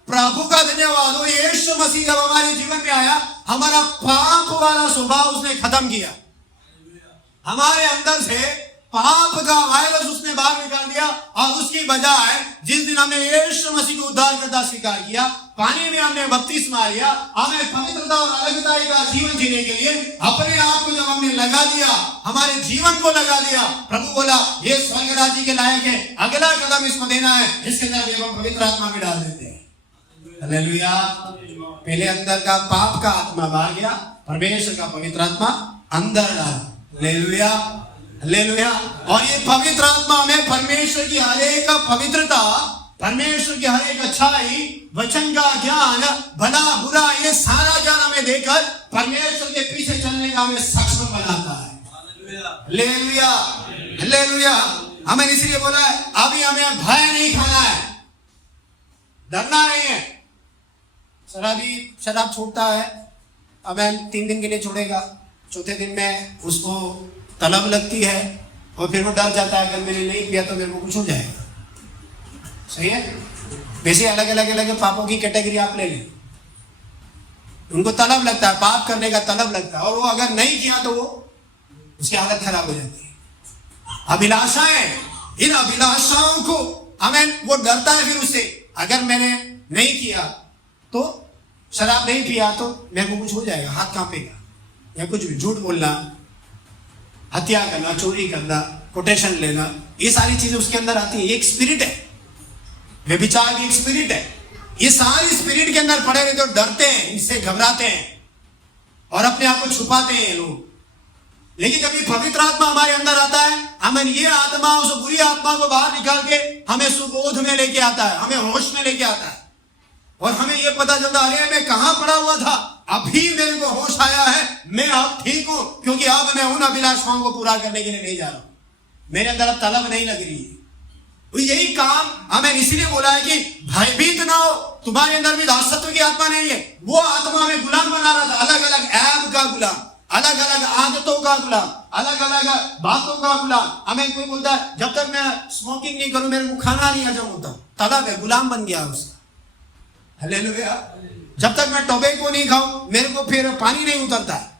प्रभु का धन्यवाद हो, यीशु मसीह जब हमारे जीवन में आया, हमारा पाप वाला स्वभाव उसने खत्म किया। हमारे अंदर से पाप का वायरस उसने बाहर निकाल दिया, और उसकी बजाय जिस दिन हमने यीशु मसीह को उद्धारकर्ता स्वीकार किया, पानी में हमने बपतिस्मा लिया, हमें पवित्रता और अलगता का जीवन जीने के लिए अपने आप को जब हमने लगा दिया, हमारे जीवन को लगा दिया, प्रभु बोला ये स्वर्ग राज्य के लायक है, अगला कदम इसमें देना है, इसके अंदर हम पवित्र आत्मा भी डाल देते हैं। हालेलुया। पहले अंदर का पाप का आत्मा बाहर गया, परमेश्वर का पवित्र आत्मा अंदर डाल। Hallelujah, hallelujah. और ये पवित्र आत्मा हमें परमेश्वर की हर एक पवित्रता, परमेश्वर की हर एक अच्छाई, वचन का ज्ञान, भला बुरा, ये सारा ज्ञान हमें देकर परमेश्वर के पीछे चलने का हमें सक्षम बनाता है। Hallelujah, hallelujah. हमें इसलिए बोला है अभी हमें भय नहीं खाना है, डरना नहीं है। शराबी शराब छोड़ता है, अब 3 दिन के लिए छोड़ेगा, चौथे दिन में उसको तलब लगती है और फिर वो डर जाता है, अगर मैंने नहीं किया तो मेरे को कुछ हो जाएगा। सही है? वैसे अलग अलग पापों की कैटेगरी आप ले लें, उनको तलब लगता है, पाप करने का तलब लगता है, और वो अगर नहीं किया तो वो उसकी हालत खराब हो जाती है। अभिलाषाएं, इन अभिलाषाओं को हमें वो डरता है फिर उससे, अगर मैंने नहीं किया तो, शराब नहीं पिया तो मेरे को कुछ हो जाएगा, हाथ कांपेगा, या कुछ भी झूठ बोलना, हत्या करना, चोरी करना, कोटेशन लेना, ये सारी चीजें उसके अंदर आती है। एक स्पिरिट है, व्यभिचार भी एक स्पिरिट है। ये सारी स्पिरिट के अंदर पड़े रहते, तो डरते हैं, इससे घबराते हैं। और अपने आप को छुपाते हैं लोग। लेकिन जब ये पवित्र आत्मा हमारे अंदर आता है, हमें ये आत्मा उस बुरी आत्मा को बाहर निकाल के हमें सुबोध में लेके आता है, हमें होश में लेके आता है, और हमें ये पता चलता है अरे मैं कहां पड़ा हुआ था, अभी मेरे को होश आया है, मैं अब ठीक हूं, क्योंकि अब मैं उन अभिलाषाओं को पूरा करने के लिए नहीं जा रहा हूं, मेरे अंदर अब तलब नहीं लग रही है। तो यही काम हमें इसलिए बोला है कि भयभीत ना हो, तुम्हारे अंदर भी दासत्व की आत्मा नहीं है। वो आत्मा में गुलाम बना रहा था, अलग अलग ऐब का गुलाम, अलग अलग आदतों का गुलाम, अलग अलग बातों का गुलाम। हमें कोई बोलता है जब तक मैं स्मोकिंग नहीं करूं मेरे को खाना नहीं हजम होता, तलब है, गुलाम बन गया उसका। हालेलुया। जब तक मैं टोबैको नहीं खाऊं मेरे को फिर पानी नहीं उतरता है।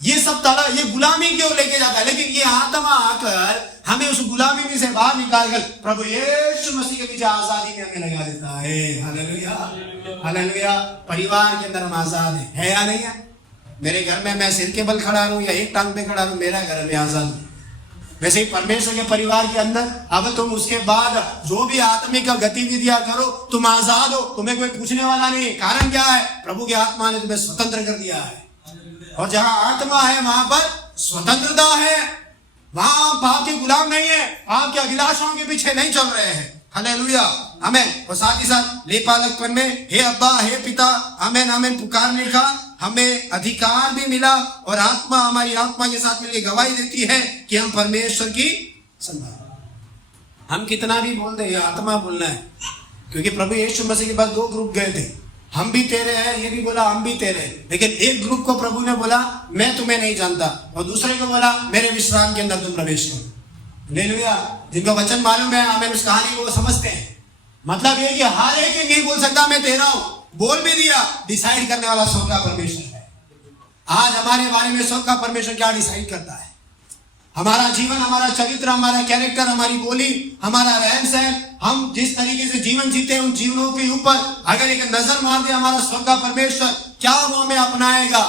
ये सब ताला ये गुलामी क्यों लेके जाता है, लेकिन ये आत्मा आकर हमें उस गुलामी में से बाहर निकाल कर प्रभु यीशु मसीह के पीछे आजादी में हमें लगा देता है। Hallelujah, hallelujah. परिवार के अंदर हम आजाद है या नहीं है? मेरे घर में मैं सिर के बल खड़ा रहूं या एक टांग पे खड़ा रहूं, मेरा घर में आजाद है। वैसे ही परमेश्वर के परिवार के अंदर अब तुम उसके बाद जो भी आत्मिक गतिविधियां करो तुम आजाद हो, तुम्हें कोई पूछने वाला नहीं। कारण क्या है? प्रभु की आत्मा ने तुम्हें स्वतंत्र कर दिया है, और जहां आत्मा है वहां पर स्वतंत्रता है, वहां पाप के गुलाम नहीं है, पाप के अभिलाषाओं के पीछे नहीं चल रहे हैं। हालेलुया, आमीन। और साथ ही साथ लेपालकपन में हे अब्बा हे पिता, आमीन आमीन पुकारने का हमें अधिकार भी मिला, और आत्मा हमारी आत्मा के साथ मिलकर गवाही देती है कि हम परमेश्वर की संतान। हम कितना भी बोल दें, आत्मा बोलना है, क्योंकि प्रभु यीशु मसीह के पास दो ग्रुप गए थे, हम भी तेरे हैं, ये भी बोला हम भी तेरे हैं। लेकिन एक ग्रुप को प्रभु ने बोला मैं तुम्हें नहीं जानता, और दूसरे को बोला मेरे विश्राम के अंदर तुम प्रवेश करो। हालेलुया। जिनको वचन मालूम है हमें उस कहानी को समझते हैं। मतलब ये कि हर एक नहीं बोल सकता मैं तेरा हूं, बोल भी दिया, डिसाइड करने वाला स्वर्ग का परमेश्वर है। आज हमारे बारे में स्वर्ग का परमेश्वर क्या डिसाइड करता है? हमारा जीवन, हमारा चरित्र, हमारा कैरेक्टर, हमारी बोली, हमारा रहन सहन, हम जिस तरीके से जीवन जीते हैं उन जीवनों के ऊपर अगर एक नजर मार दे हमारा स्वर्ग का परमेश्वर, क्या वो हमें अपनाएगा?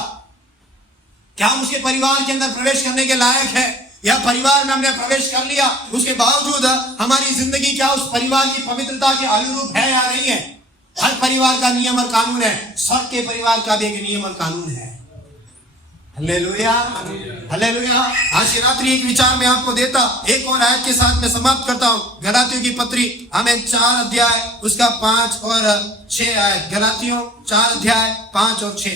क्या हम उसके परिवार के अंदर प्रवेश करने के लायक है? या परिवार में हमने प्रवेश कर लिया, उसके बावजूद हमारी जिंदगी क्या उस परिवार की पवित्रता के अनुरूप है या नहीं है? हर परिवार का नियम और कानून है, स्वर्ग के परिवार का भी एक नियम और कानून है। Hallelujah, hallelujah. आज की रात्रि एक विचार में आपको देता, एक और आयत के साथ मैं समाप्त करता हूँ। गलातियों की पत्री हमें 4 अध्याय उसका 5 और 6 आयत। गलातियों 4 अध्याय 5 और 6।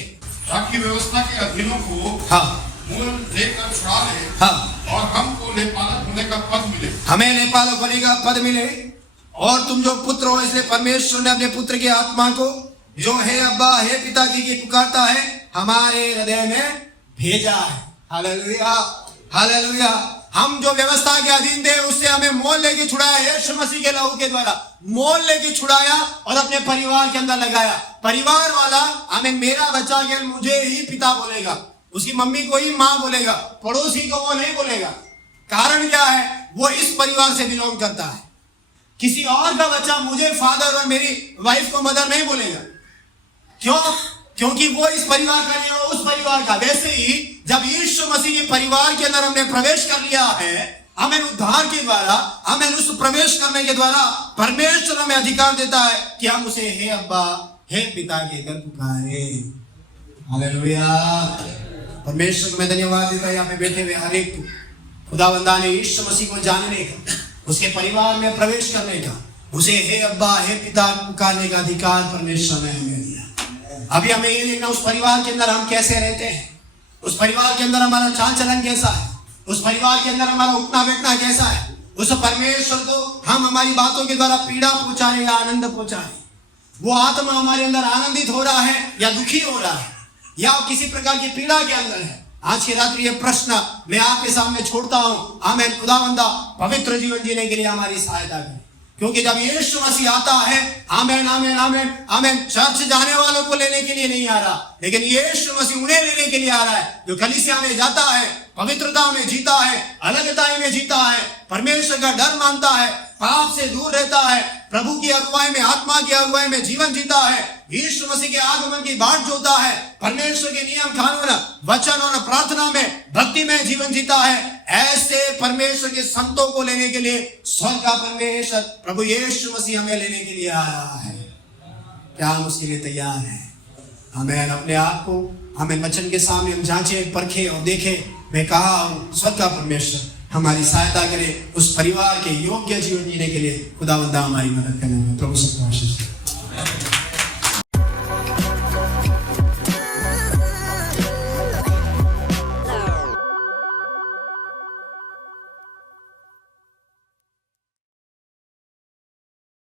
ताकि व्यवस्था के अधीनों को हाँ मूल देकर छुड़ा ले, हाँ, और हमको लेपालक होने का पद मिले, हमें लेपालक होने का पद मिले। और तुम जो पुत्र हो, इसलिए परमेश्वर ने अपने पुत्र की आत्मा को जो है अब्बा हे पिता की पुकारता है हमारे हृदय में भेजा है। Hallelujah, hallelujah. हम जो व्यवस्था के अधीन थे उससे हमें मोल लेके छुड़ाया, यीशु मसीह के लहू के द्वारा मोल लेके छुड़ाया और अपने परिवार के अंदर लगाया। परिवार वाला हमें मेरा बच्चा के मुझे ही पिता बोलेगा, उसकी मम्मी को ही माँ बोलेगा, पड़ोसी को वो नहीं बोलेगा। कारण क्या है? वो इस परिवार से बिलोंग करता है। किसी और का बच्चा मुझे फादर और मेरी वाइफ को मदर नहीं बोलेगा। क्यों? क्योंकि वो इस परिवार का नहीं, वो उस परिवार का। वैसे ही जब यीशु मसीह के परिवार के अंदर हमने प्रवेश कर लिया है, हमें उद्धार के द्वारा, हमें उस प्रवेश करने के द्वारा परमेश्वर हमें अधिकार देता है कि हम उसे हे अब्बा हे पिता कहकर पुकारे। हालेलुया। परमेश्वर को मैं धन्यवाद देता हूं यहाँ पे बैठे हुए हर एक खुदावंदा ने यीशु मसीह को जानने का, उसके परिवार में प्रवेश करने का, उसे हे अब्बा हे पिता पुकारने का अधिकार परमेश्वर ने हमें दिया। अभी हमें ये देखना उस परिवार के अंदर हम कैसे रहते हैं, उस परिवार के अंदर हमारा चाल चलन कैसा है, उस परिवार के अंदर हमारा उठना बैठना कैसा है। उस परमेश्वर को हम हमारी बातों के द्वारा पीड़ा पहुंचाए या आनंद पहुंचाए, वो आत्मा हमारे अंदर आनंदित हो रहा है या दुखी हो रहा है या किसी प्रकार की पीड़ा के अंदर है। आज की रात्रि ये प्रश्न मैं आपके सामने छोड़ता हूं। आमीन। खुदावंदा पवित्र जीवन जीने के लिए हमारी सहायता करें, क्योंकि जब यीशु मसीह आता है, आमीन आमीन आमीन आमीन, चर्च जाने वालों को लेने के लिए नहीं आ रहा, लेकिन यीशु मसीह उन्हें लेने के लिए आ रहा है जो कलीसिया में जाता है, पवित्रता में जीता है, अलगता में जीता है, परमेश्वर का डर मानता है, पाप से दूर रहता है, प्रभु की अगुवाई में, आत्मा की अगुवाई में जीवन जीता है, यीशु मसीह के आगमन की बाट जोता है, परमेश्वर के नियम कानून वचन और प्रार्थना में भक्ति में जीवन जीता है। ऐसे परमेश्वर के संतों को लेने के लिए स्वर्ग का परमेश्वर प्रभु यीशु मसीह हमें लेने के लिए आया है। क्या हम उसके लिए तैयार हैं? हमें अपने आप को हमें वचन के सामने हम जांचे, परखे और देखें। मैं कहा हूँ स्वर्ग का परमेश्वर हमारी सहायता करे उस परिवार के योग्य जीवन जीने के लिए। खुदावंद हमारी मदद करने में। प्रभु सबको आशीष दे।